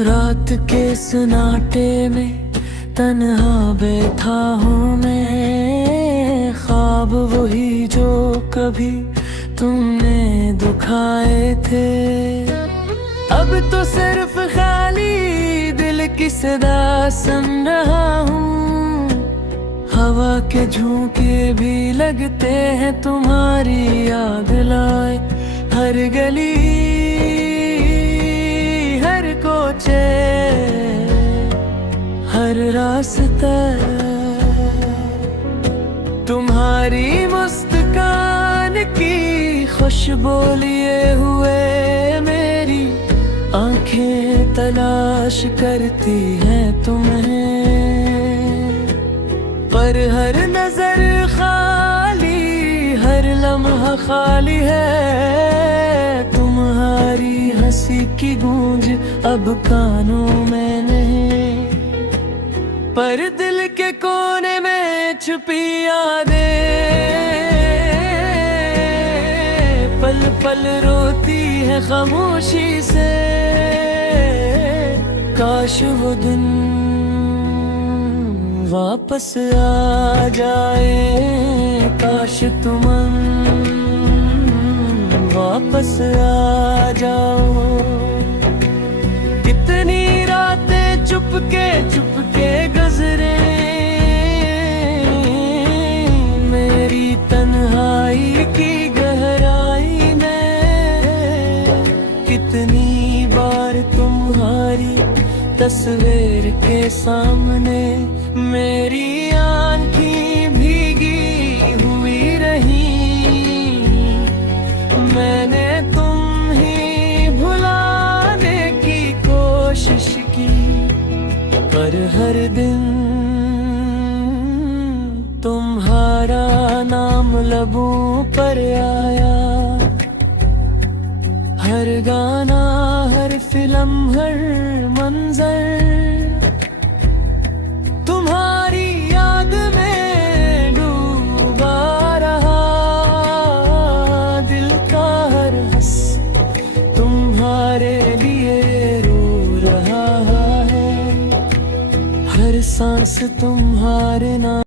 रात के सन्नाटे में तन्हा बैठा हूँ मैं, ख्वाब वही जो कभी तुमने दुखाए थे। अब तो सिर्फ खाली दिल की सदा सुन रहा हूँ, हवा के झोंके भी लगते हैं तुम्हारी याद लाए। हर गली हर कोचे हर रास्ता तुम्हारी मुस्कान की खुशबू लिए हुए मेरी आंखें तलाश करती हैं तुम्हें। पर हर नजर खाली, हर लम्हा खाली है, तुम्हारी हंसी की गूंज अब कानों में नहीं। पर दिल के कोने में छुपी यादें पल पल रोती है खामोशी से। काश वो दिन वापस आ जाए, काश तुम वापस आ जाओ। कितनी रातें चुपके चुपके गुजरे मेरी तन्हाई की गहराई में। कितनी बार तुम्हारी तस्वीर के सामने मेरी आंखें भीगी हुई रही। मैंने तुम ही भुलाने की कोशिश की, पर हर दिन तुम्हारा नाम लबों पर आया। हर गाना, हर फिल्म, हर मंजर तुम्हारी याद में डूबा रहा। दिल का हर हंस तुम्हारे लिए रो रहा है, हर सांस तुम्हारे नाम